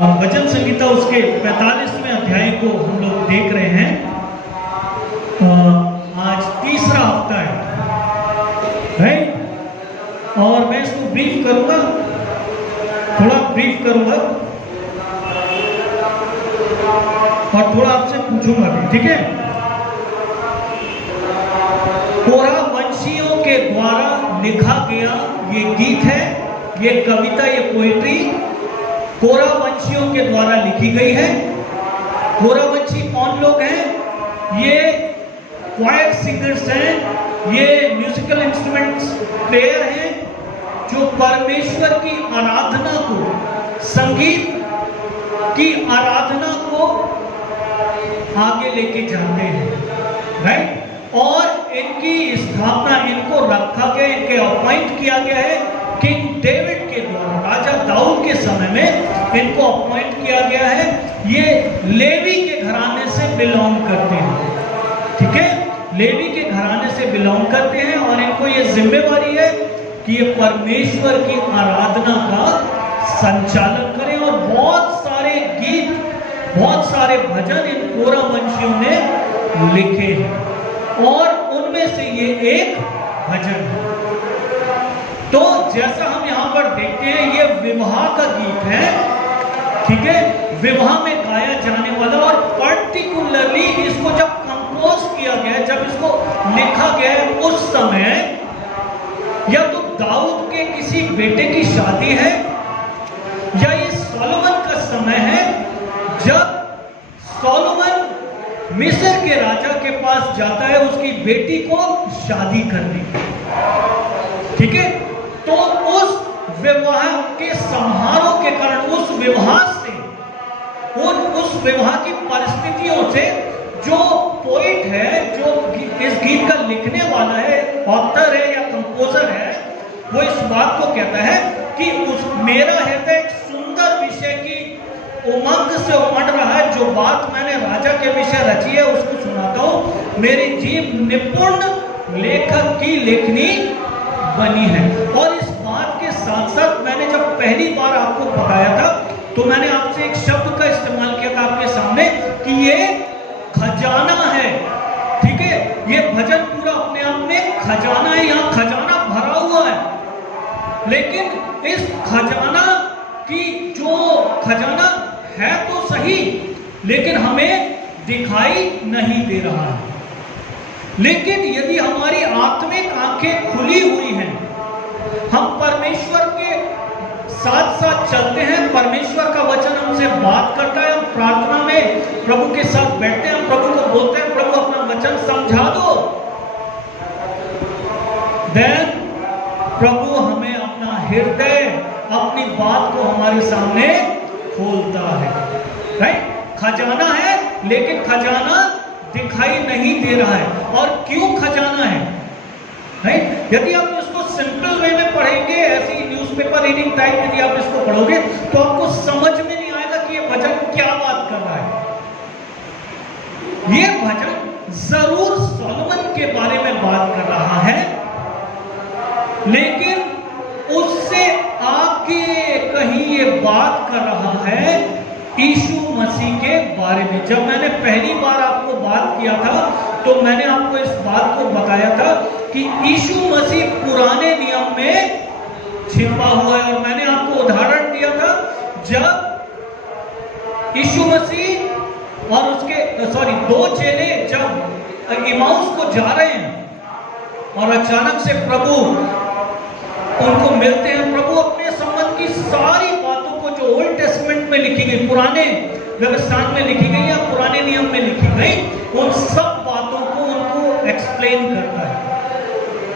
भजन संगीता उसके 45वें अध्याय को हम लोग देख रहे हैं। आज तीसरा हफ्ता है और मैं इसको ब्रीफ करूंगा, थोड़ा ब्रीफ करूंगा और थोड़ा आपसे पूछूंगा भी, ठीक है। कोरा वंशियों के द्वारा लिखा गया ये गीत है, ये कविता, ये पोएट्री कोरा वंशियों के द्वारा लिखी गई है। कोरा वंशी कौन लोग हैं? ये क्वायर सिंगर्स हैं, ये म्यूजिकल इंस्ट्रूमेंट्स प्लेयर हैं जो परमेश्वर की आराधना को, संगीत की आराधना को आगे लेके जाते हैं, राइट। और इनकी स्थापना, इनको रखा गया, इनके अपॉइंट किया गया है किंग डेविड के द्वारा, राजा दाऊद के समय में इनको अपॉइंट किया गया है। ये लेवी के घराने से बिलोंग करते हैं, ठीक है, लेवी के घराने से बिलोंग करते हैं और इनको ये जिम्मेवारी है कि ये परमेश्वर की आराधना का संचालन करें। और बहुत सारे गीत, बहुत सारे भजन इन कोरा वंशियों ने लिखे हैं और उनमें से ये एक भजन है। तो जैसा हम यहाँ पर देखते हैं, ये विवाह का गीत है, ठीक है, विवाह में गाया जाने वाला। और पर्टिकुलरली इसको जब कंपोज किया गया, जब इसको लिखा गया उस समय या तो दाऊद के किसी बेटे की शादी है या ये सोलोमन का समय है, जब सोलोमन मिस्र के राजा के पास जाता है उसकी बेटी को शादी करने, ठीक है। तो उस विवाह के समारोह के कारण, उस विवाह से, उस विवाह की परिस्थितियों से जो पोइट है, जो इस गीत का लिखने वाला है, ऑथर है या कंपोजर है, वो इस बात को कहता है कि मेरा हृदय एक सुंदर विषय की उमंग से उमड़ रहा है। जो बात मैंने राजा के विषय रची है उसको सुनाता हूं। मेरी जीभ निपुण लेखक की लेखनी बनी है। और इस बात के साथ साथ मैंने जब पहली बार आपको बताया था तो मैंने आपसे एक शब्द का इस्तेमाल किया था आपके सामने कि ये खजाना है, ठीक है। ये भजन पूरा अपने आप में खजाना है, यहाँ खजाना भरा हुआ है, लेकिन इस खजाना की जो खजाना है तो सही, लेकिन हमें दिखाई नहीं दे रहा है। लेकिन यदि हमारी आत्मिक आंखें खुली हुई हैं, हम परमेश्वर के साथ साथ चलते हैं, परमेश्वर का वचन हमसे बात करता है, हम प्रार्थना में प्रभु के साथ बैठते हैं, हम प्रभु को बोलते हैं प्रभु अपना वचन समझा दो, देन प्रभु हमें अपना हृदय, अपनी बात को हमारे सामने खोलता है, राइट। खजाना है लेकिन खजाना दिखाई नहीं दे रहा है। और क्यों खजाना है, राइट। यदि आप इसको सिंपल वे में पढ़ेंगे, ऐसी न्यूज़पेपर रीडिंग टाइप, यदि आप इसको पढ़ोगे तो आपको समझ में नहीं आएगा कि ये भजन क्या बात कर रहा है। ये भजन जरूर सोलोमन के बारे में बात कर रहा है, लेकिन उससे आगे कहीं ये बात कर रहा है यीशु मसीह के बारे में। जब मैंने पहली बार आपको बात किया था तो मैंने आपको इस बात को बताया था कि यीशु मसीह पुराने नियम में छिपा हुआ है। और मैंने आपको उदाहरण दिया था, जब यीशु मसीह और उसके दो चेले जब इमाउस को जा रहे हैं और अचानक से प्रभु उनको मिलते हैं, प्रभु अपने संबंध की सारी बातों को जो ओल्ड टेस्टमेंट में लिखी गई, पुराने व्यवस्थान में लिखी गई या पुराने नियम में लिखी गई, उन सब बातों को उनको एक्सप्लेन करता है,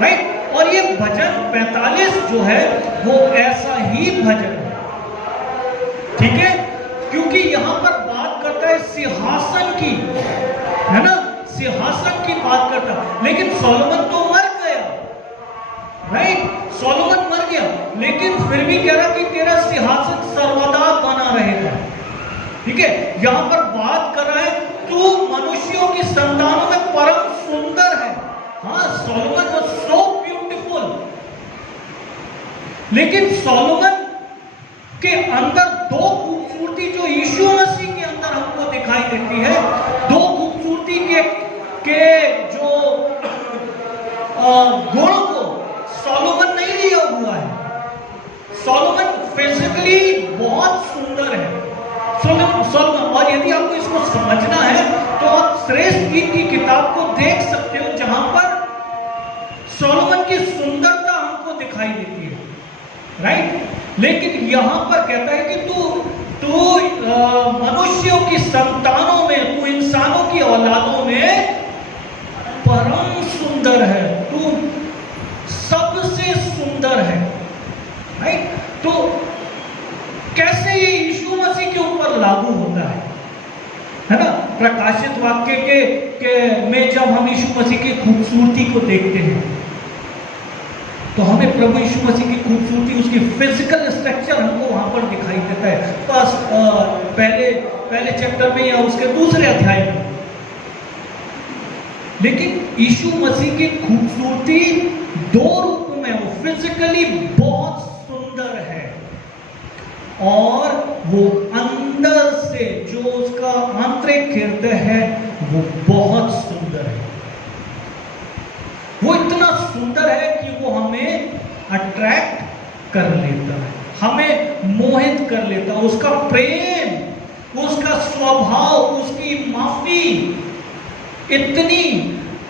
राइट। और ये भजन 45 जो है वो ऐसा ही भजन है, ठीक है, क्योंकि यहां पर बात करता है सिंहासन की, है ना, सिंहासन की बात करता है। लेकिन सोलोमन तो मर गया, राइट, सोलोमन मर गया, लेकिन फिर भी कह रहा कि तेरा सिंहासन सर्वदा बना रहेगा, ठीक है। यहां पर बात कर रहा है तू मनुष्यों की संतानों में परम सुंदर है। हाँ, सोलोमन वाज सो ब्यूटीफुल, लेकिन सोलोमन के अंदर दो खूबसूरती जो सोलोमन। और यदि आपको इसको समझना है तो आप श्रेष्ठ गीत की किताब को देख सकते हो, जहां पर सोलोमन की सुंदरता हमको दिखाई देती है, राइट। लेकिन यहां पर कहता है कि तू मनुष्यों की संतानों में, तू इंसानों की औलादों में परम सुंदर है, तू सबसे सुंदर है, राइट। तो कैसे ये यीशु मसीह के ऊपर लागू होता है ना। प्रकाशित वाक्य के में जब हम यीशु मसीह की खूबसूरती को देखते हैं तो हमें प्रभु यीशु मसीह की खूबसूरती, उसकी फिजिकल स्ट्रक्चर हमको वहां पर दिखाई देता है। बस पहले चैप्टर में या उसके दूसरे अध्याय में। लेकिन यीशु मसीह की खूबसूरती दो रूप में, वो फिजिकली बहुत सुंदर है और वो अंदर से जो उसका आंतरिक हृदय है वो बहुत सुंदर है। वो इतना सुंदर है कि वो हमें अट्रैक्ट कर लेता है, हमें मोहित कर लेता है। उसका प्रेम, उसका स्वभाव, उसकी माफी इतनी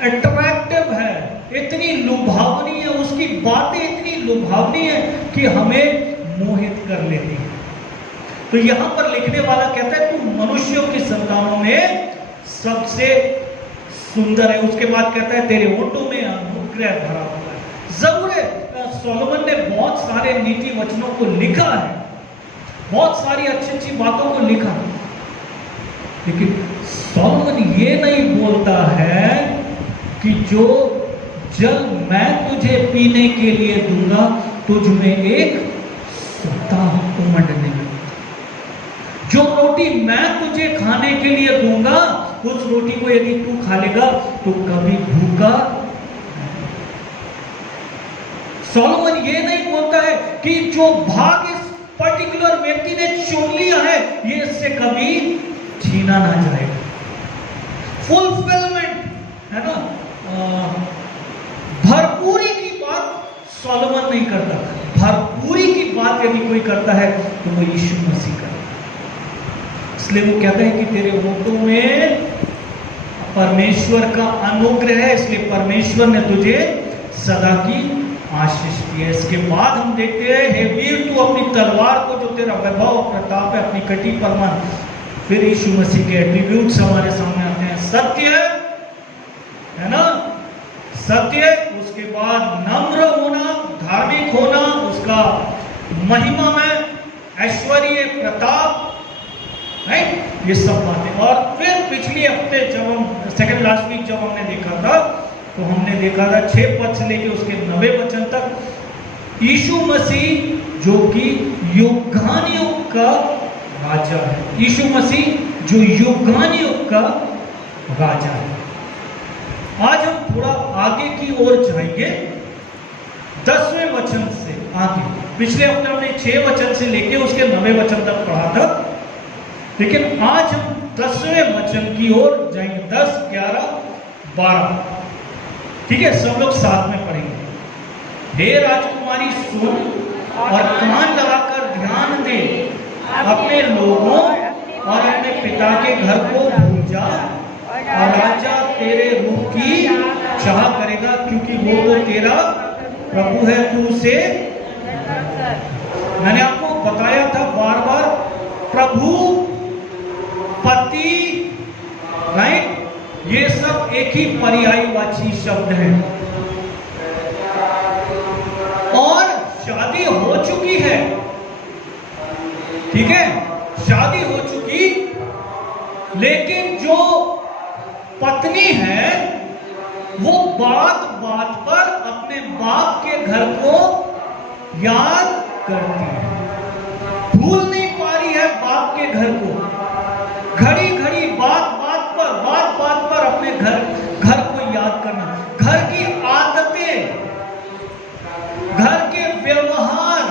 अट्रैक्टिव है, इतनी लुभावनी है, उसकी बातें इतनी लुभावनी है कि हमें मोहित कर लेती है। तो यहां पर लिखने वाला कहता है तू मनुष्यों की संतानों में सबसे सुंदर है। उसके बाद कहता है तेरे ओंठों में अनुग्रह भरा हुआ है। जरूर है, सोलोमन ने बहुत सारे नीति वचनों को लिखा है, बहुत सारी अच्छी अच्छी बातों को लिखा, लेकिन सोलोमन ये नहीं बोलता है कि जो जल मैं तुझे पीने के लिए दूंगा तुझ में एक सत्ता उमड़ने लगे। जो रोटी मैं तुझे खाने के लिए दूंगा उस रोटी को यदि तू खा लेगा तो कभी भूखा। सोलोमन ये नहीं बोलता है कि जो भाग इस पर्टिकुलर व्यक्ति ने चुन लिया है ये इससे कभी छीना ना जाएगा। फुलफिलमेंट है ना, भरपूरी की बात सोलोमन नहीं करता। भरपूरी की बात यदि कोई करता है तो वो यीशु मसीह करता है। इसलिए वो कहता है कि तेरे होठों में परमेश्वर का अनुग्रह है, इसलिए परमेश्वर ने तुझे सदा की आशीष दी है। इसके बाद हम देखते हैं, हे वीर तू अपनी तलवार को, जो तेरा वैभव प्रताप है, अपनी कटी पर मान। फिर यीशु मसीह के एट्रीब्यूट्स हमारे सामने आते हैं। सत्य है ना, सत्य, उसके बाद नम्र होना, धार्मिक होना, उसका महिमा में ऐश्वर्य प्रताप, राइट, ये सब बातें। और फिर पिछले हफ्ते जब हम सेकंड लास्ट वीक जब हमने देखा था तो हमने देखा था 6 पद से लेके उसके 90 वचन तक यीशु मसीह जो कि युगानुयुग का राजा है। यीशु मसीह जो युगानुयुग का राजा है। आज हम थोड़ा आगे की ओर जाएंगे 10वें वचन से आगे। पिछले हफ्ते हमने 6 वचन से लेके उसके 90 वचन तक पढ़ा था, लेकिन आज हम 10वें वचन की ओर जाएंगे। 10, 11, 12, ठीक है, सब लोग साथ में पढ़ेंगे। हे राजकुमारी सुन और कान लगाकर ध्यान दे, अपने लोगों और अपने पिता के घर को भूल जा, और राजा तेरे रूप की चाह करेगा, क्योंकि वो तो तेरा प्रभु है, तू उसे। मैंने आपको बताया था बार बार, प्रभु, पति, राइट, ये सब एक ही पर्यायवाची शब्द है। और शादी हो चुकी है, ठीक है, शादी हो चुकी, लेकिन जो पत्नी है वो बात बात पर अपने बाप के घर को याद करती है, भूल नहीं पा रही है बाप के घर को। घड़ी घड़ी बात बात पर अपने घर को याद करना, घर की आदतें, घर के व्यवहार,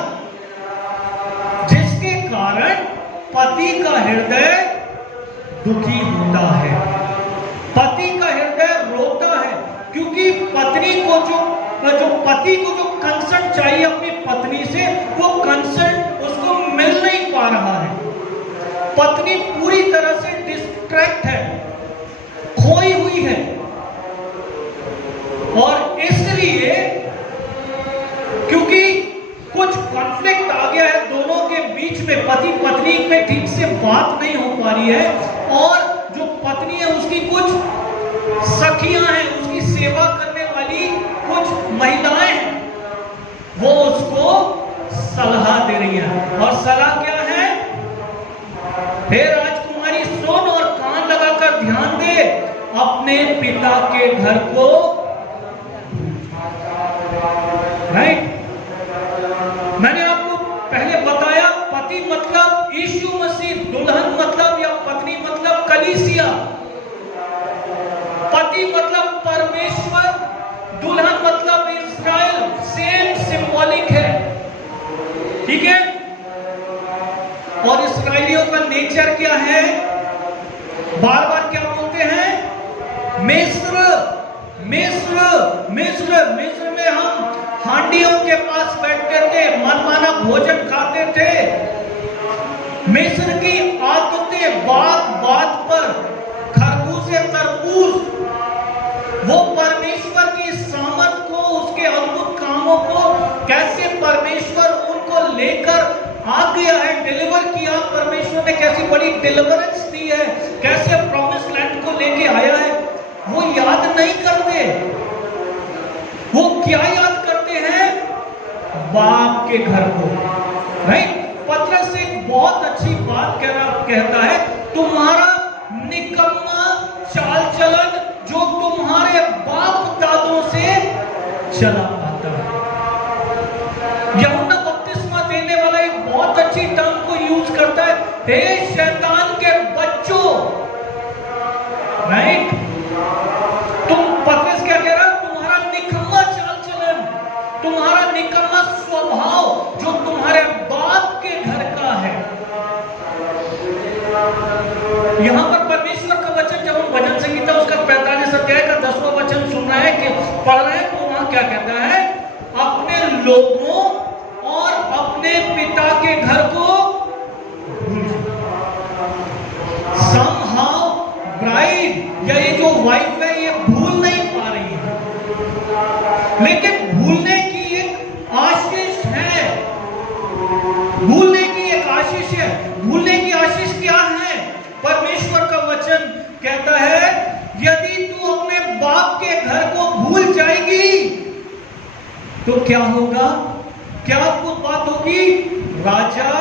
जिसके कारण पति का हृदय दुखी होता है, पति का हृदय रोता है, क्योंकि पत्नी को जो पति को जो कंसर्ट चाहिए अपनी पत्नी से, वो कंसर्ट उसको मिल नहीं पा रहा है। पत्नी पूरी तरह से डिस्ट्रैक्ट है, खोई हुई है, और इसलिए क्योंकि कुछ कॉन्फ्लिक्ट आ गया है दोनों के बीच में, पति पत्नी में ठीक से बात नहीं हो पा रही है, और जो पत्नी है उसकी कुछ सखियां हैं, उसकी सेवा करने वाली कुछ महिलाएं हैं, वो उसको सलाह दे रही हैं। और सलाह क्या है? हे राजकुमारी सुन और कान लगाकर ध्यान दे, अपने पिता के घर को, राइट? मैंने आपको पहले बताया, पति मतलब यीशु मसीह, दुल्हन मतलब या पत्नी मतलब कलीसिया, पति मतलब परमेश्वर, दुल्हन मतलब इस्राएल, सेम सिंबॉलिक है, ठीक है? और इस्राएलियों का नेचर क्या है? बार बार क्या बोलते हैं? मिस्र, मिस्र, मिस्र। मिस्र में हम हांडियों के पास बैठते थे, मनमाना भोजन खाते थे। मिस्र की आदतें बात बात पर, खरबूजे तरबूज, वो परमेश्वर की सामर्थ को, उसके अद्भुत कामों को कैसे परमेश्वर उनको लेकर आ गया है, डिलीवर किया परमेश्वर ने, कैसी बड़ी डिलीवरेंस दी है, कैसे प्रॉमिस लैंड को लेके आया है, वो याद नहीं करते। वो क्या याद करते हैं? बाप के घर को, राइट? पतरस एक बहुत अच्छी बात कहता है, तुम्हारा निकम्मा चाल चलन जो तुम्हारे बाप दादों से चला आता है। यूहन्ना बपतिस्मा देने वाला एक बहुत अच्छी टर्म को यूज करता है, हे शैतान के बच्चों, राइट? तुम, पतरस क्या कह रहा है? तुम्हारा निकम्मा चाल चलन, तुम्हारा निकम्मा स्वभाव जो तुम्हारे बाप के घर का है। यहां पर परमेश्वर का वचन, जब हम भजन संगीता उसका 45 अध्याय का 10वां वचन सुन रहे हैं, कि पढ़ रहे हैं, तो वहां क्या कहता है? अपने लोगों और अपने पिता के घर को भूल जाओ। Somehow ब्राइड या ये जो वाइफ है ये भूल नहीं पा रही है, लेकिन भूलने की एक आशीष है, भूलने की एक आशीष है। भूलने की आशीष क्या है? परमेश्वर का वचन कहता है, यदि तू अपने बाप के घर को भूल जाएगी तो क्या होगा? क्या अद्भुत बात होगी? राजा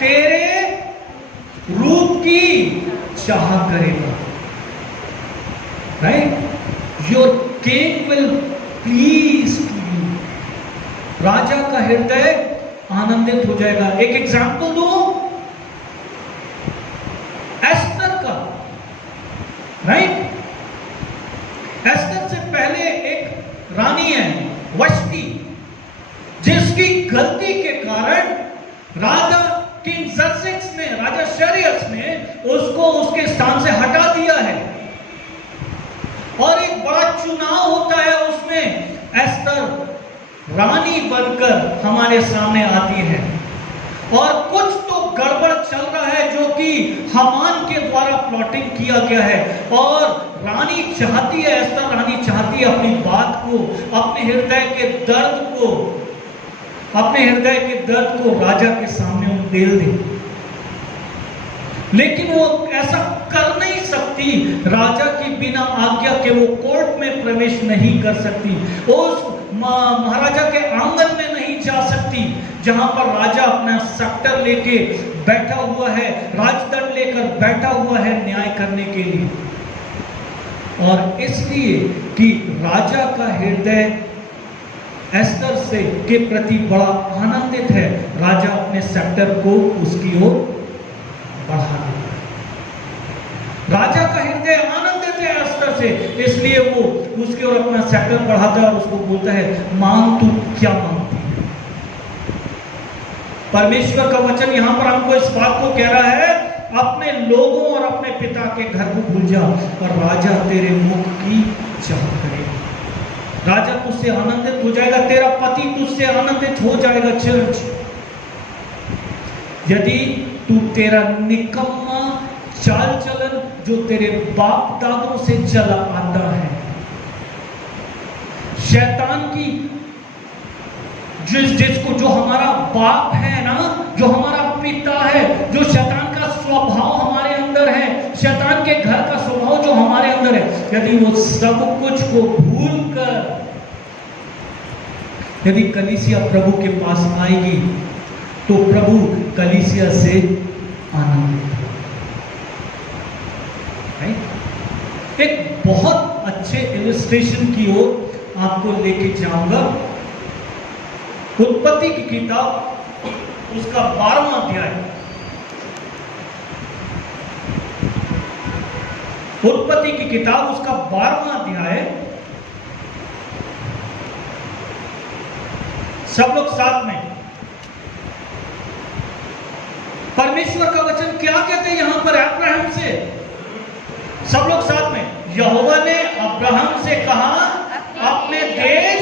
तेरे रूप की चाह करेगा, right? Your king will please to you. राजा का हृदय आनंदित हो जाएगा। एक एग्जाम्पल दो, एस्तर का, राइट? एस्तर से पहले एक रानी है वष्टी, जिसकी गलती के कारण राजा किंग ज़र्ज़ेक्स ने, राजा शरियस ने उसको उसके स्थान से हटा दिया है, और एक बड़ा चुनाव होता है, उसमें एस्तर रानी बनकर हमारे सामने आती है, और कुछ तो गड़बड़ चल रहा है जो कि हामान के द्वारा प्लॉटिंग किया गया है, और रानी चाहती है, एस्तर रानी चाहती है अपनी बात को, अपने हृदय के दर्द को, अपने हृदय के दर्द को राजा के सामने उंडेल दे, लेकिन वो ऐसा कर नहीं सकती। राजा की बिना आज्ञा के वो कोर्ट में प्रवेश नहीं कर सकती, उस महाराजा के आंगन में नहीं जा सकती जहां पर राजा अपना सेक्टर लेके बैठा हुआ है, राजदंड लेकर बैठा हुआ है न्याय करने के लिए। और इसलिए कि राजा का हृदय एस्तर से के प्रति बड़ा आनंदित है, राजा अपने सेक्टर को उसकी ओर बढ़ा देता है। राजा का हृदय आनंदित है एस्तर से, इसलिए वो उसकी ओर अपना सेक्टर बढ़ाता है और उसको बोलता है, मांग तू क्या मांगती है। परमेश्वर का वचन यहां पर हमको इस बात को कह रहा है, अपने लोगों और अपने पिता के घर को भूल जा और राजा तेरे मुख की चाह करेगा। राजा तुझसे आनंदित हो जाएगा, तेरा पति तुझसे आनंदित हो जाएगा। चर्च, यदि तू तेरा निकम्मा चाल चलन जो तेरे बाप दादों से चला आता है, शैतान की जिसको जो हमारा बाप है ना, जो हमारा पिता है, जो शैतान का स्वभाव हमारे अंदर है, शैतान के घर का स्वभाव जो हमारे अंदर है, यदि वो सब कुछ को भूल कर यदि कलीसिया प्रभु के पास आएगी तो प्रभु कलीसिया से आनंदित। एक बहुत अच्छे इलस्ट्रेशन की ओर आपको लेके जाऊंगा। उत्पत्ति की किताब उसका 12वां अध्याय, उत्पत्ति की किताब उसका 12वां अध्याय, सब लोग साथ में। परमेश्वर का वचन क्या कहते हैं यहां पर अब्राहम से? सब लोग साथ में। यहोवा ने अब्राहम से कहा, अपने देश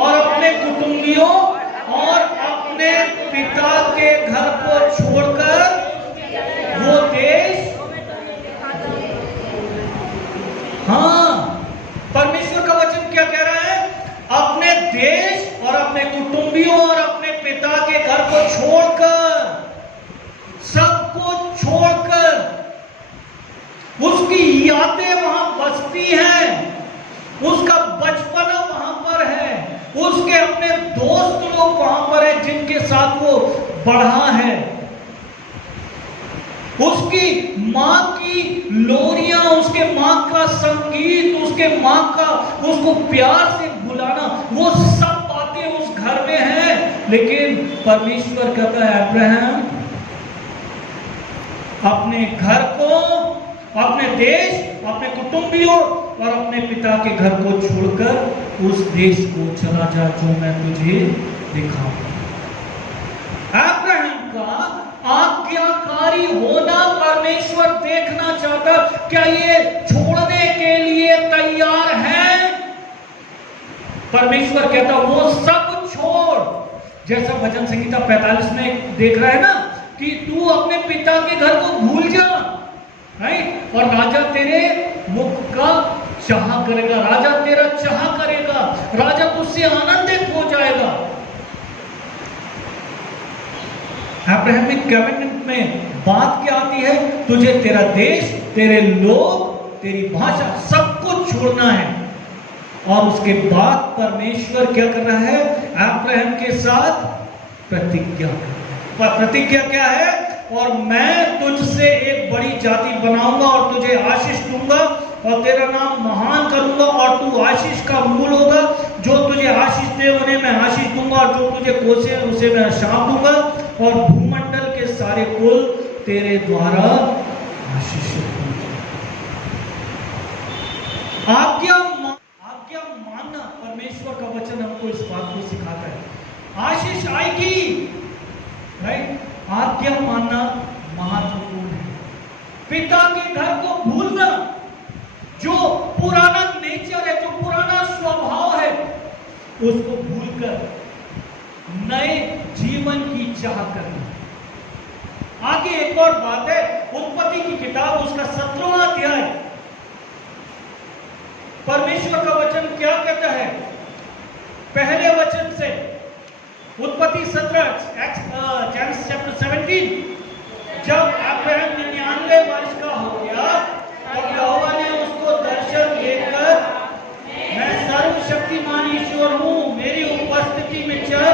और अपने कुटुंबियों और अपने पिता के घर को छोड़कर वो देश, हाँ, परमेश्वर का वचन क्या कह रहा है? अपने देश और अपने कुटुंबियों और अपने पिता के घर को छोड़कर, सबको छोड़कर, उसकी यादें वहां बसती हैं, उसका बचपना वहां पर है, उसके अपने दोस्त लोग वहां पर हैं जिनके साथ वो बढ़ा है, उसकी मां की लोरियां, उसके मां का संगीत, उसके मां का उसको प्यार से बुलाना, वो सब बातें उस घर में हैं। लेकिन परमेश्वर कहता है, अब्राहम अपने घर को, अपने देश, अपने कुटुंबियों और अपने पिता के घर को छोड़कर उस देश को चला जा जो मैं तुझे दिखाऊंगा। अब्राहम का आज्ञाकारी होना परमेश्वर देखना चाहता। क्या ये छोड़ने के लिए तैयार है? परमेश्वर कहता वो सब छोड़। जैसा भजन संहिता 45 में देख रहा है ना कि तू अपने पिता के घर को भूल जा, राइट? और राजा तेरे मुख का चाह करेगा, राजा तेरा चाह करेगा, राजा तुझसे आनंदित हो जाएगा। अब्राहमिक कवेनेंट में बात क्या आती है? तुझे तेरा देश, तेरे लोग, तेरी भाषा, सब कुछ छोड़ना है। और उसके बाद परमेश्वर क्या कर रहा है? अब्राहम के साथ प्रतिज्ञा। प्रतिज्ञा क्या है? और मैं तुझसे एक बड़ी जाति बनाऊंगा और तुझे आशीष दूंगा और तेरा नाम महान करूंगा और तू आशीष का मूल होगा। जो तुझे आशीष दे उन्हें मैं आशीष दूंगा और जो तुझे कोसे उसे मैं शाप दूंगा और भूमंडल के सारे कुल तेरे द्वारा आशीषित होंगे। आज्ञा मानना, परमेश्वर का वचन हमको इस बात को सिखाता है। आशीष आएगी, राइट? आज्ञा मानना महत्वपूर्ण है। पिता के घर को भूलना, जो पुराना नेचर है, जो पुराना स्वभाव है, उसको भूलकर नए जीवन की चाह करना। आगे एक और बात है, उत्पत्ति की किताब उसका 17वां अध्याय, परमेश्वर का वचन क्या कहता है? पहले वचन से, उत्पत्ति 17 चैप्टर 17, जब अब्राहम 99 वर्ष का हो गया और यहोवा ने उसको दर्शन देकर, मैं सर्वशक्तिमान ईश्वर हूं, मेरी उपस्थिति में चल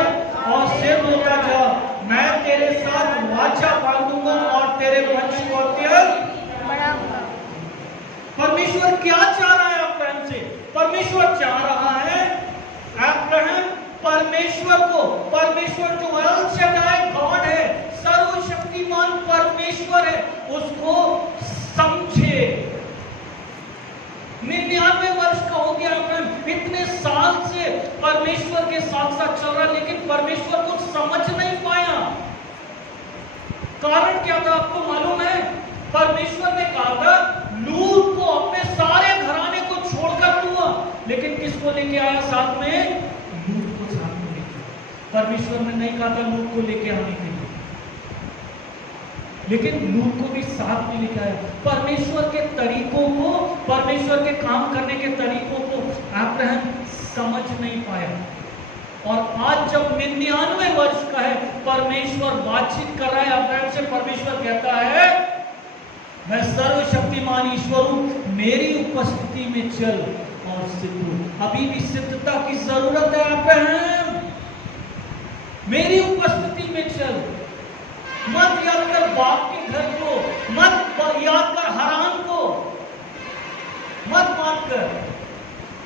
और सिर होता जा, मैं तेरे साथ वाचा बांधूंगा और तेरे वंश को बढ़ाऊंगा। परमेश्वर क्या चाह रहा है अब्राहम से? परमेश्वर चाह रहा है अब्राहम परमेश्वर को, परमेश्वर जो एल शद्दाई गॉड है, सर्वशक्तिमान परमेश्वर है, उसको समझे। 99 वर्ष का हो गया अब्राहम, इतने साल से परमेश्वर के साथ साथ चल रहा, लेकिन परमेश्वर को समझ नहीं पाया। कारण क्या था आपको मालूम है? परमेश्वर ने कहा था लूत को अपने सारे घराने को छोड़कर तू, लेकिन किसको लेके आया साथ में? लूत को साथ में लेके। परमेश्वर ने नहीं कहा था लूत को लेके आने के लिए। लेकिन लूत को भी साथ में लेकर आया। परमेश्वर के तरीकों को, परमेश्वर के काम करने के तरीकों को अब्राहम समझ नहीं पाया। और आज जब 99 वर्ष का है, परमेश्वर बातचीत कर रहा है अब्राहम से। परमेश्वर कहता है मैं सर्वशक्तिमान ईश्वर हूं, मेरी उपस्थिति में चल और सिद्ध हो। अभी भी सिद्धता की जरूरत है अब्राहम, मेरी उपस्थिति में चल। मत याद कर बाप के घर को, मत याद कर हरान को, मत मान कर,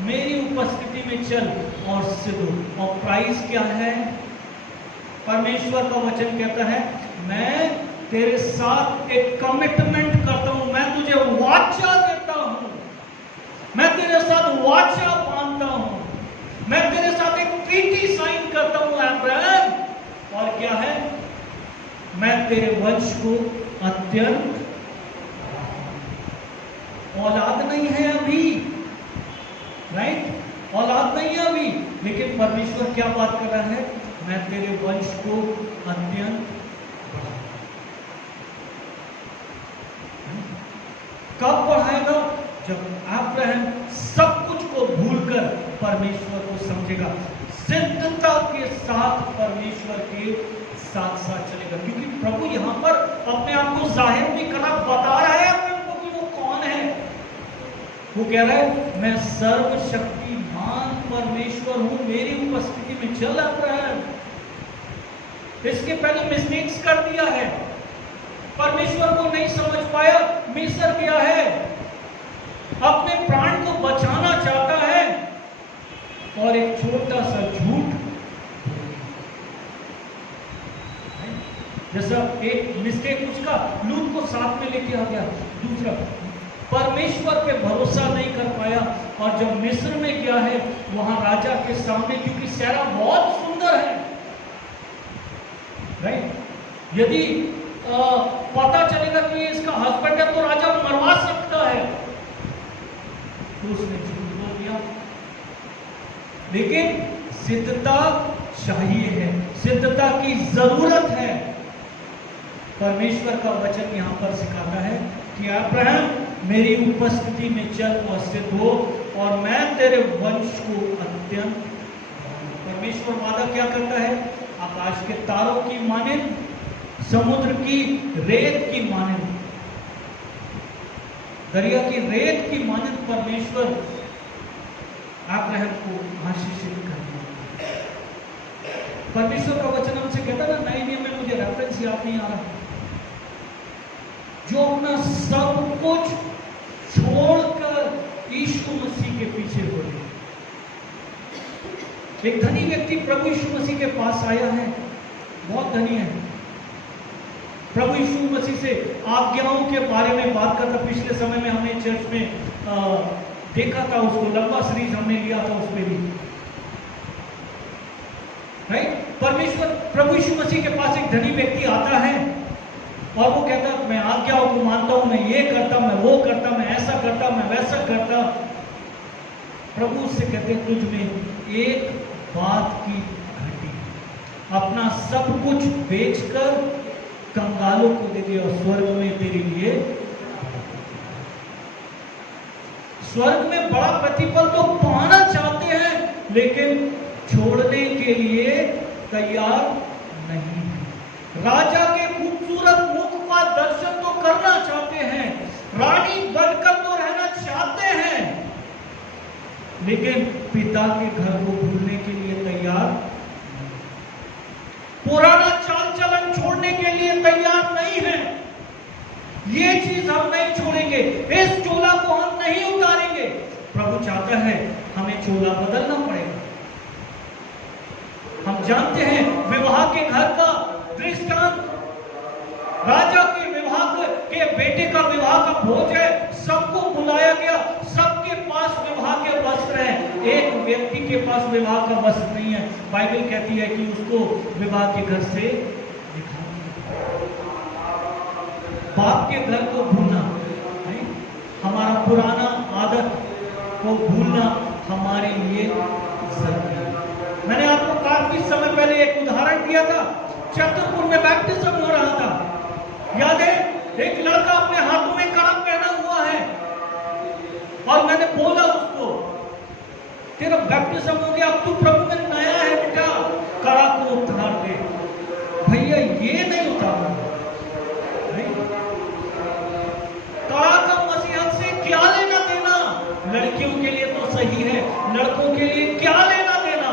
मेरी उपस्थिति में चल और सिद्ध हो। और प्राइस क्या है? परमेश्वर का वचन कहता है मैं तेरे साथ एक कमिटमेंट करता हूं, मैं तुझे वाचा देता हूं, मैं तेरे साथ वाचा बांधता हूं, मैं तेरे साथ एक ट्रीटी साइन करता हूं अब्राहम। और क्या है? मैं तेरे वंश को अत्यंत, औलाद नहीं है अभी, राइट? औलाद नहीं है अभी, लेकिन परमेश्वर क्या बात कर रहा है? मैं तेरे वंश को अत्यंत। कब बढ़ाएगा? जब अब्राहम सब कुछ को भूलकर परमेश्वर को समझेगा, सिद्धता के साथ परमेश्वर के साथ साथ चलेगा। क्योंकि प्रभु यहां पर अपने आप को जाहिर भी करना बता रहा है अब्राहम को कि वो कौन है। वो कह रहा है मैं सर्वशक्तिमान परमेश्वर हूं, मेरी उपस्थिति में चल अब्राहम। इसके पहले मिस्टेक्स कर दिया है, परमेश्वर को नहीं समझ पाया, मिस्र गया है, अपने प्राण को बचाना चाहता है और एक छोटा सा झूठ, जैसा एक मिस्टेक उसका लूत को साथ में लेके आ गया। दूसरा, परमेश्वर पे भरोसा नहीं कर पाया और जब मिस्र में गया है वहां राजा के सामने, क्योंकि सेरा बहुत सुंदर है, राइट? यदि पता चलेगा कि ये इसका हस्बैंड है तो राजा मरवा सकता है, तो उसने झूठ बोल दिया। लेकिन सिद्धता चाहिए है, सिद्धता की जरूरत है। परमेश्वर का वचन यहां पर सिखाता है कि अब्राहम मेरी उपस्थिति में चल और सिद्ध हो और मैं तेरे वंश को अत्यंत। परमेश्वर वादा क्या करता है? आकाश के तारों की मानिंद, समुद्र की रेत की मानिंद, दरिया की रेत की मानिंद परमेश्वर अब्राहम को आशीषित करता है। परमेश्वर का वचन हमसे कहता है ना, नए नियम में मुझे रेफरेंस याद नहीं आ रहा, जो अपना सब कुछ छोड़कर यीशु मसीह के पीछे हो गए। एक धनी व्यक्ति प्रभु यीशु मसीह के पास आया है, बहुत धनी है, प्रभु यीशु मसीह से आज्ञाओं के बारे में बात करता। पिछले समय में हमने चर्च में देखा था उसको, लंबा सीरीज हमने लिया था उस पर भी, राइट? परमेश्वर प्रभु यीशु मसीह के पास एक धनी व्यक्ति आता है और वो कहता मैं आज्ञाओं को मानता हूं, मैं ये करता, मैं वो करता, मैं ऐसा करता, मैं वैसा करता। प्रभु उससे कहते तुझ में एक बात की घटी, अपना सब कुछ बेचकर कंगालों को दे दिया और स्वर्ग में तेरे लिए, स्वर्ग में बड़ा प्रतिफल तो पाना चाहते हैं लेकिन छोड़ने के लिए तैयार नहीं। राजा के खूबसूरत मुख का दर्शन तो करना चाहते हैं, रानी बनकर तो रहना चाहते हैं, लेकिन पिता के घर को भूलने के लिए तैयार, पुराना चाल चलन छोड़ने के लिए तैयार नहीं है। ये चीज हम नहीं छोड़ेंगे, इस चोला को हम नहीं उतारेंगे। प्रभु चाहता है हमें चोला बदलना पड़ेगा। हम जानते हैं विवाह के घर का दृष्टांत, राजा के विवाह के बेटे का विवाह का भोज है, सबको बुलाया गया, सबके पास विवाह के वस्त्र हैं, एक व्यक्ति के पास विवाह का वस्त्र नहीं है। बाइबल कहती है कि उसको विवाह के घर से निकाल दिया। बाप के घर को भूलना, नहीं? हमारा पुराना आदत को भूलना हमारे लिए जरूरी है। मैंने आपको काफी समय पहले एक उदाहरण दिया था, चतुरपुर में बैप्टिज्म हो रहा था, याद है, एक लड़का अपने हाथों में कड़ा पहना हुआ है और मैंने बोला उसको, तेरा बैप्टिज्म हो गया, अब तू प्रभु में नया है बेटा, कड़ा को उतार दे। भैया ये नहीं उतारना, कड़ा का मसीहत से क्या लेना देना? लड़कियों के लिए तो सही है, लड़कों के लिए क्या लेना देना?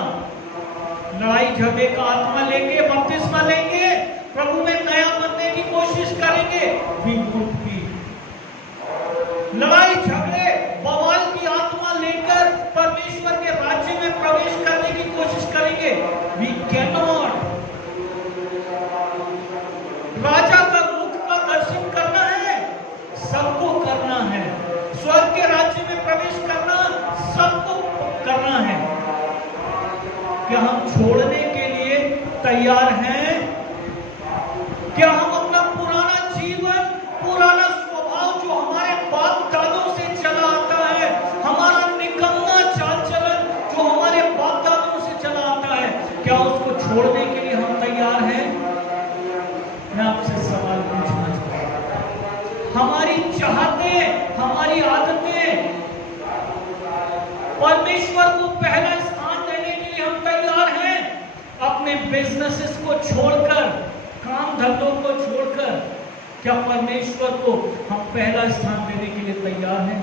लड़ाई झगड़े का आत्मा लेंगे, बपतिस्मा लेंगे, प्रभु में नया बनने की कोशिश करेंगे, वी वोंट बी। लड़ाई झगड़े बवाल की आत्मा लेकर परमेश्वर के राज्य में प्रवेश करने की कोशिश करेंगे, वी कैन नॉट। राजा का मुख का दर्शन करना है, सबको करना है। स्वर्ग के राज्य में प्रवेश करना सबको करना है। क्या हम छोड़ने के लिए तैयार हैं? क्या हम अपना पुराना जीवन, पुराना स्वभाव जो हमारे बाप दादों से चला आता है, हमारा निकम्मा चाल चलन जो हमारे बाप दादों से चला आता है, क्या उसको छोड़ने के लिए हम तैयार हैं? मैं आपसे सवाल पूछना चाहता हूं। हमारी चाहतें, हमारी आदतें परमेश्वर को पहला स्थान देने के लिए हम तैयार हैं? अपने बिजनेसेस को छोड़कर, काम धंधों को छोड़कर, क्या परमेश्वर को हम पहला स्थान देने के लिए तैयार हैं?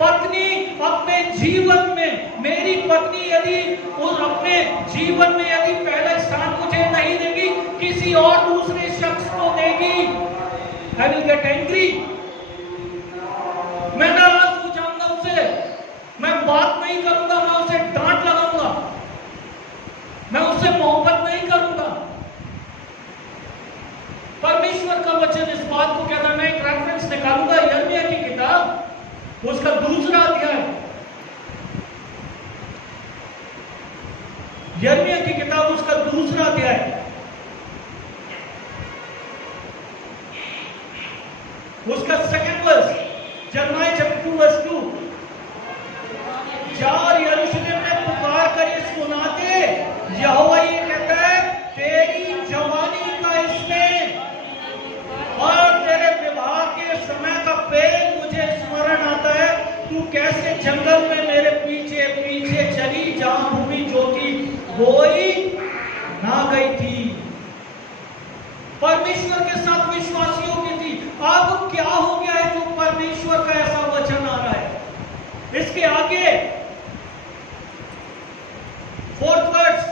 पत्नी अपने जीवन में, मेरी पत्नी यदि उस अपने जीवन में यदि पहला स्थान मुझे नहीं देगी, किसी और दूसरे शख्स को देगी, आई विल गेट एंग्री। मैं नाराज हो जाऊंगा उससे, मैं बात नहीं करूंगा, मैं उसे डांट लगाऊंगा, मैं उससे मोहब्बत नहीं करूंगा। परमेश्वर का वचन इस बात को कहता है, मैं एक रेफरेंस निकालूंगा यिर्मयाह की किताब, उसका 2रा अध्याय, यिर्मयाह की किताब उसका 2रा अध्याय, उसका 2nd वर्स, यिर्मयाह चैप्टर 2 वर्स 2, जा और यरूशलेम में पुकार कर ये सुना दे, यहोवा ये कहता है, तेरी जवानी का इसमें और तेरे विवाह के समय का पेड़ मुझे स्मरण आता है। तू कैसे जंगल में मेरे पीछे पीछे चली, जहां भूमि ज्योति बोई ना गई थी। परमेश्वर के साथ विश्वासियों की थी। अब क्या हो गया है जो परमेश्वर का ऐसा वचन आ रहा है? इसके आगे 4th वर्स,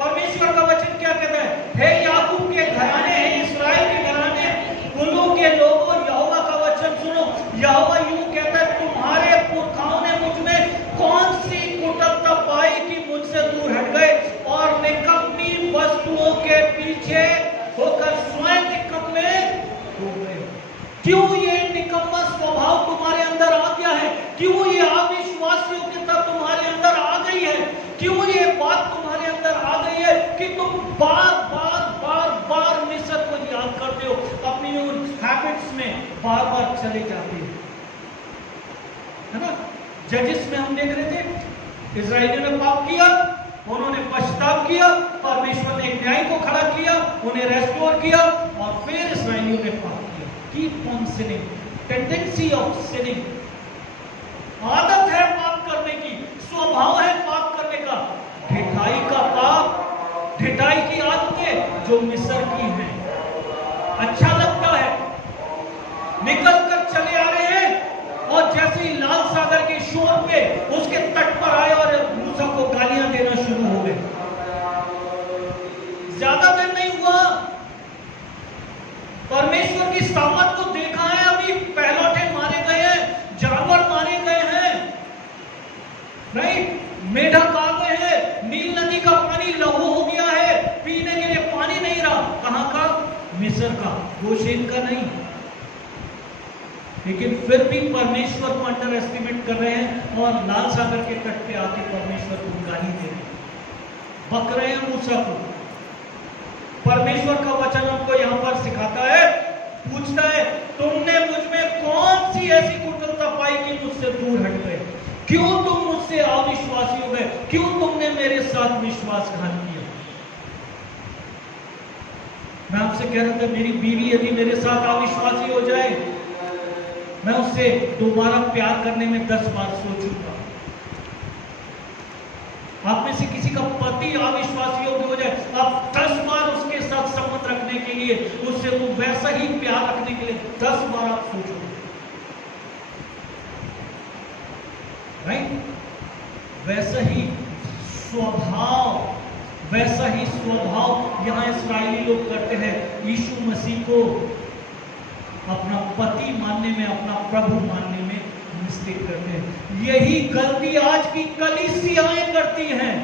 परमेश्वर का वचन क्या कहता है? हे याकूब के घराने, हे इस्राएल के घराने, कुलों के लोगों, यहोवा का वचन सुनो। यहोवा यूं कहता है, तुम्हारे पुरखाओं ने मुझ में कौन सी कुटिलता पाई कि मुझसे दूर हट गए और निकम्मी वस्तुओं के पीछे होकर स्वयं निकम्मे हो गए। क्यों ये निकम्मा स्वभाव तुम्हारे अंदर आ गया है? क्यों ये अविश्वासियों की तरफ तुम्हारे अंदर आ गई है? क्यों ये बात तुम्हारे अंदर आ गई है कि तुम बार बार बार बार मिस्र को याद करते हो, अपनी उन हैबिट्स में बार बार चले जाते हो, है ना? जजिस में हम देख रहे थे, इजरायलियों ने पाप किया, उन्होंने पश्चाताप किया, परमेश्वर ने एक न्याय को खड़ा किया, उन्हें रेस्टोर किया, और फिर इजरायलियों ने पाप किया। Keep on sinning, tendency of sinning, आदत है पाप करने की, स्वभाव है पाप करने का, ढिठाई का पाप, ढिठाई की आदतें जो मिस्र की हैं। अच्छा लगता है, निकल कर चले आ रहे हैं और जैसे ही लाल सागर के शोर पे उसके तट पर आए और मूसा को गालियां देना शुरू हो गए। ज्यादा दिन नहीं हुआ, परमेश्वर की सामत को देखा है, अभी पहलौठे मारे गए हैं, जानवर मारे गए हैं, राइट? मेढक आ गए हैं, नील नदी का पानी लहू हो गया है, पीने के लिए पानी नहीं रहा। कहां का? मिस्र का, गोशेन का नहीं। लेकिन फिर भी परमेश्वर को अंडर एस्टिमेट कर रहे हैं और लाल सागर के तट पे आके परमेश्वर को गाली दे रहे हैं, बक रहे हैं मूसा को। परमेश्वर का वचन हमको यहां पर सिखाता है, पूछता है, तुमने मुझ में कौन सी ऐसी कुटिलता पाई कि मुझसे दूर हट गए? क्यों तुम मुझसे अविश्वासी हो गए? क्यों तुमने मेरे साथ विश्वासघात किया? मैं आपसे कह रहा था, मेरी बीवी यदि मेरे साथ अविश्वासी हो जाए, मैं उससे दोबारा प्यार करने में 10 बार सोचूंगा। आप में से किसी का पति अविश्वासी हो जाए, आप 10 बार उसके साथ संबंध रखने के लिए, उससे वो वैसा ही प्यार रखने के लिए 10 बार आप सोचोगे, राइट? वैसा ही स्वभाव यहां इस्राएली लोग करते हैं। यीशु मसीह को अपना पति मानने में, अपना प्रभु मानने में मिस्टेक करते हैं। यही गलती आज की कलीसियाएं करती हैं,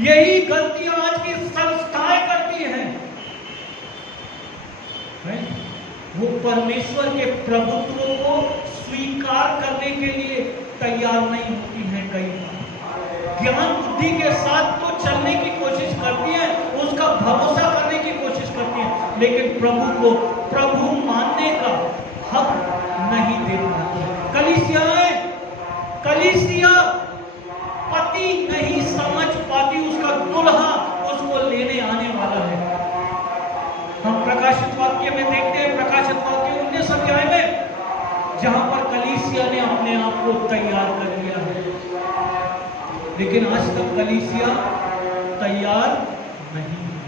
यही गलतियां आज की संस्थाएं करती हैं। वो परमेश्वर के प्रभुत्व को स्वीकार करने के लिए तैयार नहीं होती हैं। कई बार ज्ञान बुद्धि के साथ तो चलने की कोशिश करती हैं, उसका भरोसा करने की कोशिश करती हैं, लेकिन प्रभु को प्रभु मानने का हक नहीं दे पाती। कलीसिया पति नहीं समझ पाती उसका दुल्हा उसको लेने आने वाला है। हम प्रकाशित वाक्य में देखते हैं, प्रकाशित वाक्य 19 अध्याय में, जहां पर कलीसिया ने अपने आप को तैयार कर लिया है, लेकिन आज तक कलीसिया तैयार नहीं है।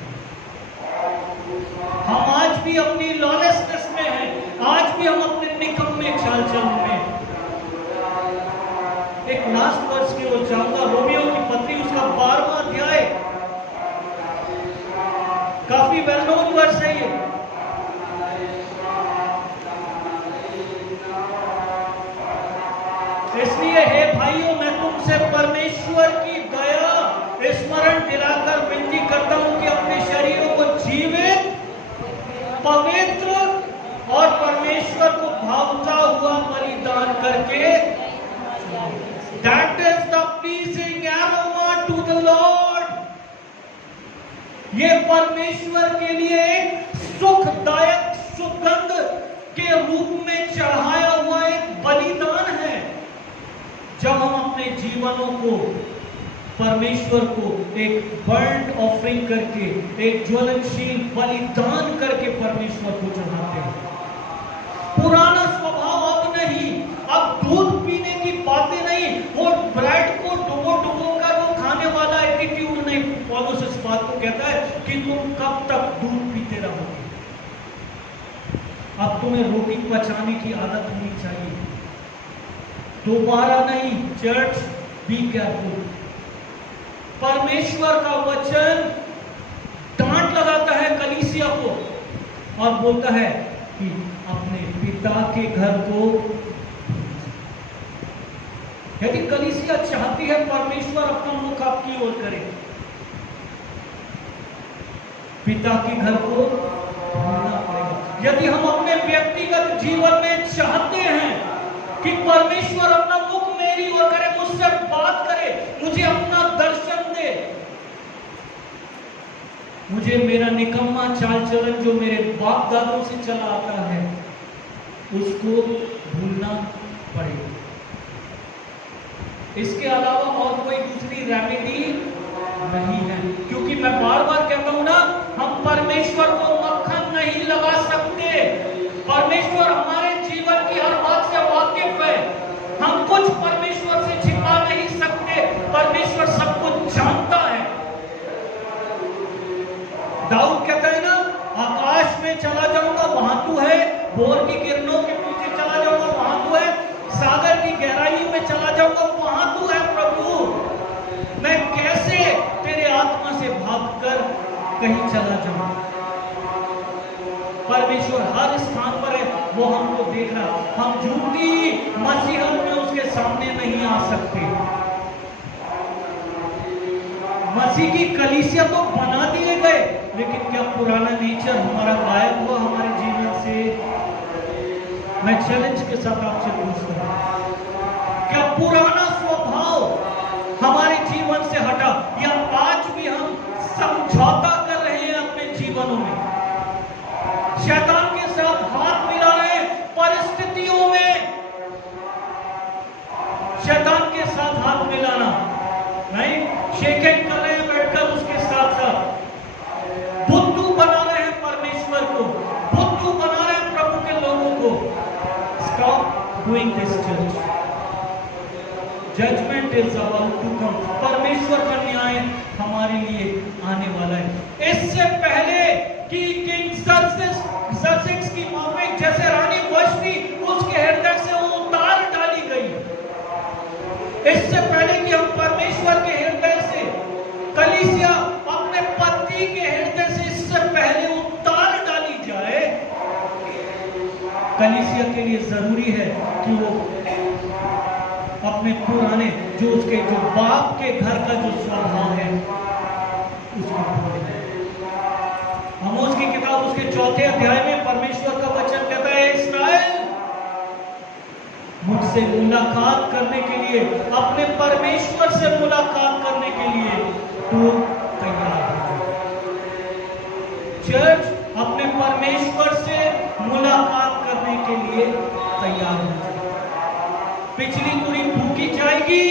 हम आज भी अपनी लॉलेसनेस में हैं, आज भी हम अपने निकम्मे चाल चलन में। एक लास्ट वर्ष की ओर जाऊंगा, रोमियो की पत्री उसका 12वां अध्याय, काफी वेल नोन वर्ष है ये। इसलिए हे भाइयों, मैं तुमसे परमेश्वर की दया स्मरण दिलाकर विनती करता हूं कि अपने शरीरों को जीवित, पवित्र और परमेश्वर को भावता हुआ बलिदान करके, that is the pleasing aroma to the Lord, ये परमेश्वर के लिए सुखदायक सुगंध के रूप में चढ़ाया हुआ एक बलिदान है। जब हम अपने जीवनों को परमेश्वर को एक बर्न ऑफरिंग करके, एक ज्वलनशील बलिदान करके परमेश्वर को चढ़ाते हैं। पुराना स्वभाव अब नहीं, अब दूध पीने की बातें नहीं, वो ब्रेड को डुबो कर वो खाने वाला एटीट्यूड नहीं। पौलुस इस बात को कहता है कि तुम कब तक दूध पीते रहोगे। अब तुम्हें रोटी पचाने की आदत होनी चाहिए, दोबारा नहीं। Church be careful. परमेश्वर का वचन डांट लगाता है कलीसिया को और बोलता है कि अपने पिता के घर को, यदि कलीसिया चाहती है परमेश्वर अपना मुख आपकी ओर करे, पिता के घर को भूलना पड़ेगा। यदि हम अपने व्यक्तिगत जीवन में चाहते हैं कि परमेश्वर अपना मुख मेरी ओर करे, मुझसे बात करे, मुझे अपना दर्शन दे, मुझे मेरा निकम्मा चाल चलन जो मेरे बाप दादों से चला आता है उसको भूलना पड़ेगा। इसके अलावा और कोई दूसरी रेमेडी नहीं है, क्योंकि मैं बार बार कहता हूं ना, हम परमेश्वर को मक्खन नहीं लगा सकते। परमेश्वर हमारे जीवन की हर बात से वाकिफ है। हम कुछ परमेश्वर से छिपा नहीं सकते, परमेश्वर सब कुछ जानता है। दाऊद कहता है ना, आकाश में चला जाऊंगा वहां तू है, भोर की किरणों के पीछे चला जाऊंगा वहां तू है, सागर की गहराइयों में चला जाऊंगा वहां तू है प्रभु। मैं कैसे तेरे आत्मा से भागकर कहीं चला जाऊं। परमेश्वर हर स्थान पर है, वो हमको देख रहा। हम झूठी मसीहत में उसके सामने नहीं आ सकते। मसीह की कलीसिया तो बना दिए गए, लेकिन क्या पुराना नेचर हमारा गायब हुआ हमारे जीवन से? मैं चैलेंज के साथ आपसे पूछता हूं, क्या पुराना स्वभाव हमारे जीवन से हटा, या आज भी हम समझौता कर रहे हैं अपने जीवनों में, शैतान के साथ हाथ मिला रहे हैं परिस्थितियों में? शैतान के साथ हाथ मिलाना नहीं, शेखें कर रहे हैं बैठकर उसके साथ साथ, बुद्धू बना doing this church. Judgement is about to come. परमेश्वर का न्याय हमारे लिए आने वाला है। इससे पहले कि किंग सर्सेक्स की माफिक जैसे रानी वष्टी उसके हृदय से वो उतार डाली गई, इससे पहले कि हम परमेश्वर के हृदय से, कलीसिया अपने पति के हृदय से इससे पहले उतार डाली जाए, कलीसिया के लिए जरूरी है कि वो अपने पुराने जो बाप के घर का जो स्वभाव है उसको भूलें। आमोस की किताब उसके 4 अध्याय में परमेश्वर का वचन कहता है, इस्राएल मुझसे मुलाकात करने के लिए, अपने परमेश्वर से मुलाकात करने के लिए तू तैयार हो। चर्च अपने परमेश्वर से मुलाकात करने के लिए तैयार हो। पिछली दूरी फूकी जाएगी,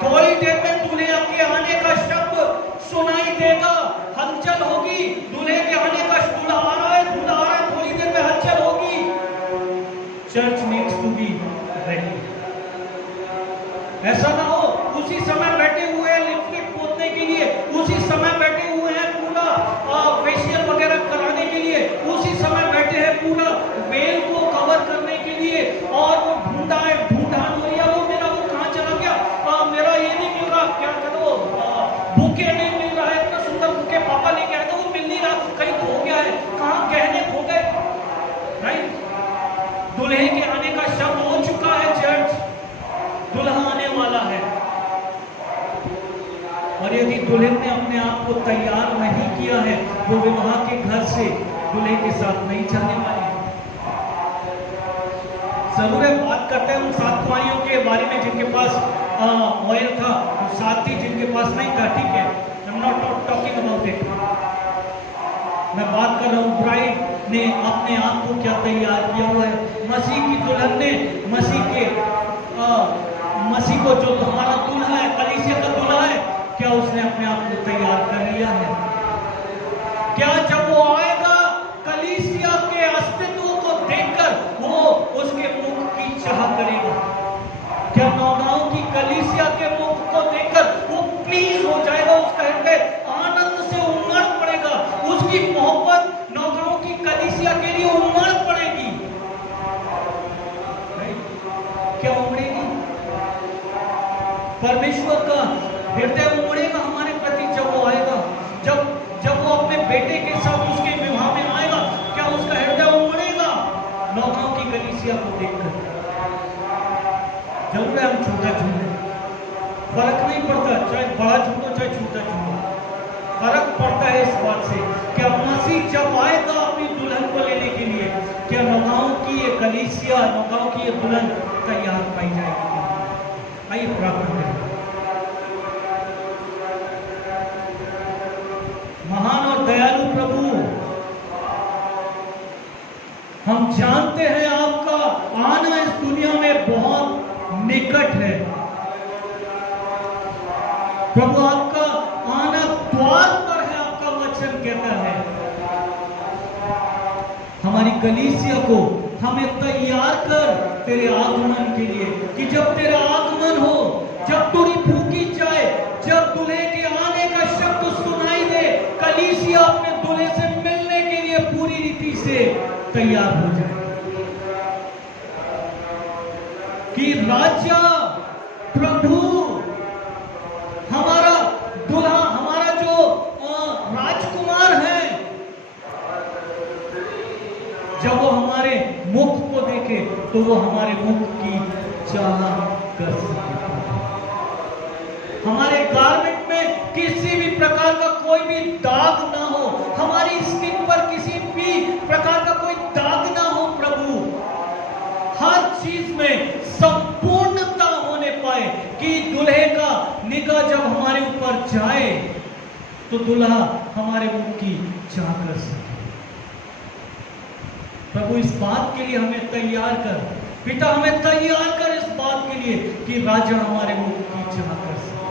थोड़ी देर में दूल्हे के आने का शब्द सुनाई देगा, हलचल होगी, दूल्हे के आने का, दूल्हा आ रहा है, दूल्हा आ रहा है, थोड़ी देर में हलचल होगी। Church needs to be ready. ऐसा ना हो उसी समय बैठे हुए हैं लिपस्टिक पोतने के लिए, उसी समय बैठे हुए हैं पूरा फेशियल वगैरह कराने के लिए, उसी समय बैठे हैं पूरा वेल को कवर करने के लिए, और वो ढूंढान हो रही है, वो कहाँ चला गया, मेरा ये नहीं मिल रहा, क्या करो, बुके नहीं मिल रहा है, इतना सुंदर बुके पापा लेके आए थे, वो मिल नहीं रहा, कहीं खो गया है, कहाँ गहने खो गए। राइट, दूल्हे के आने का शब्द हो चुका है। चर्च, दूल्हा आने वाला है, और यदि दुल्हन ने अपने आप को तैयार नहीं किया है, वो विवाह के घर से दूल्हे के साथ नहीं जाने वाली। जरूर है, बात करते हैं उन 7 कुआरियों के बारे में जिनके पास ऑयल था, 7 थी जिनके पास नहीं था, ठीक है, I am not talking about it. मैं बात कर रहा हूँ ब्राइड ने अपने आप को क्या तैयार किया हुआ है। मसीह की दुल्हन ने मसीह को जो हमारा दूल्हा है, कलीसिया का दूल्हा है, क्या उसने अपने आप को तैयार कर लिया है? क्या जब वो आएगा कलीसिया के अस्तित्व को देखकर वो उसके मुख की चाह करेगा? क्या नौगांव की कलीसिया के मुख को देखकर वो प्लीज हो जाएगा, उसका हृदय आनंद से उमड़ पड़ेगा, उसकी मोहब्बत नौगांव की कलीसिया के लिए उमड़ पड़ेगी? क्या उमड़ेगी? परमेश्वर का हृदय उमड़ेगा हमारे प्रति जब वो आएगा, जब वो अपने बेटे के साथ उसके विवाह में आएगा, क्या उसका हृदय उमड़ेगा नौगांव की कलीसिया को देखकर? जरूर है, हम छोटा झूठे, फर्क नहीं पड़ता, चाहे बड़ा झूठो चाहे छोटा झूठो, फर्क पड़ता है इस बात से क्या मसीह जब आएगा अपनी दुल्हन को लेने के लिए, क्या नौगांव की ये कलीसिया, नौगांव की ये दुल्हन तैयार पाई जाएगी? आइए प्रार्थना करें। महान और दयालु प्रभु, हम जानते हैं आपका आना इस दुनिया में बहुत निकट है। प्रभु, आपका आना द्वार पर है, आपका वचन कहता है। हमारी कलीसिया को हमें तैयार कर तेरे आगमन के लिए, कि जब तेरा आगमन हो, जब तुरी फूकी जाए, जब दूल्हे के आने का शब्द सुनाई दे, कलीसिया अपने दूल्हे से मिलने के लिए पूरी रीति से तैयार हो जाए। कि राजा प्रभु, हमारा दूल्हा, हमारा जो राजकुमार है, जब वो हमारे मुख को देखे तो वो हमारे मुख की चाह कर सके। हमारे गारमेंट में किसी भी प्रकार का कोई भी दाग ना हो, हमारी स्किन पर किसी भी प्रकार का कोई दाग ना हो प्रभु। हर चीज में संपूर्णता होने पाए, कि दूल्हे का निगाह जब हमारे ऊपर जाए तो दूल्हा हमारे मुख की चाह कर सके। प्रभु, इस बात के लिए हमें तैयार कर, पिता हमें तैयार कर इस बात के लिए कि राजा हमारे मुख की चाह कर सके।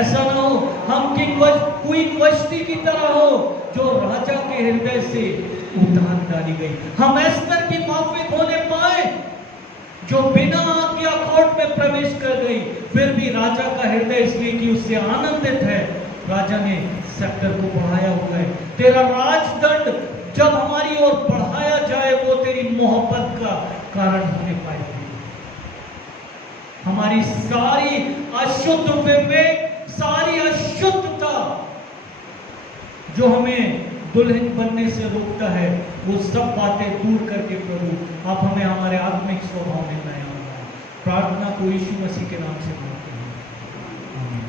ऐसा ना हो हम क्वीन वष्टी की तरह हो, जो राजा के हृदय से उतार डाली गई। हम एस्तर की माफी होने पाए जो बिना आज्ञा कोर्ट में प्रवेश कर गई, फिर भी राजा का हृदय इसलिए कि उससे आनंदित है, राजा ने सेक्टर को बढ़ाया हुआ है। तेरा राजदंड जब हमारी ओर बढ़ाया जाए वो तेरी मोहब्बत का कारण होने पाएगी। हमारी सारी अशुद्ध विवेक, सारी अशुद्धता जो हमें दुल्हन बनने से रोकता है, वो सब बातें दूर करके प्रभु आप हमें हमारे आत्मिक स्वभाव में नया बनाएं। प्रार्थना को यीशु मसीह के नाम से मांगते हैं, आमीन।